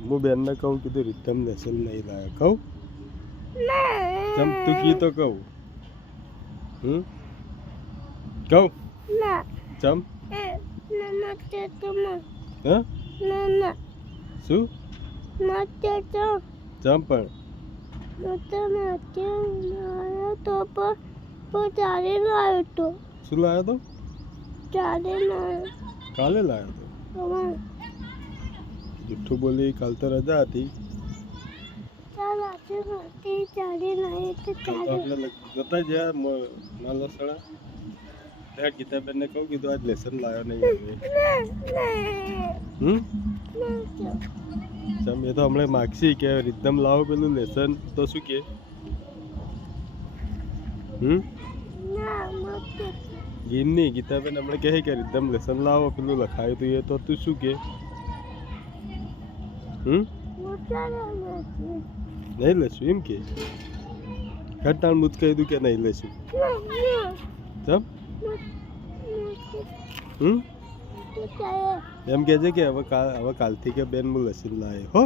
હું બેનને કહું કીધું રીતમ લેસન નહીં લાવ્યા કહું ચમ તું કી તો કહું કહું ચમ હા શું ચમ પણ શું લાવ્યો તો કાલે લાવ્યો તો જુઠ્ઠું બોલી કાલ તો રજા હતી આપણે જતા જ્યાં નાલા સળા ત્યાં ગીતાબેનને કહું કીધું આજ લેસન લાવ્યો નહીં ચમ એ તો હમણાં માગશી કે રીતમ લાવો પેલું લેસન તો શું કે ગીમ નહીં ગીતાબેન હમણાં કહે કે રીતમ લેસન લાવો પેલું લખાયું તું એ તો તું શું કે નહીં લેશું એમ કે ઘટાણ મુદ કહી દઉં કે નહીં લેશું ચમ એમ કહેજે કે હવે કાલથી કે બેન હું લસણ લાવે હો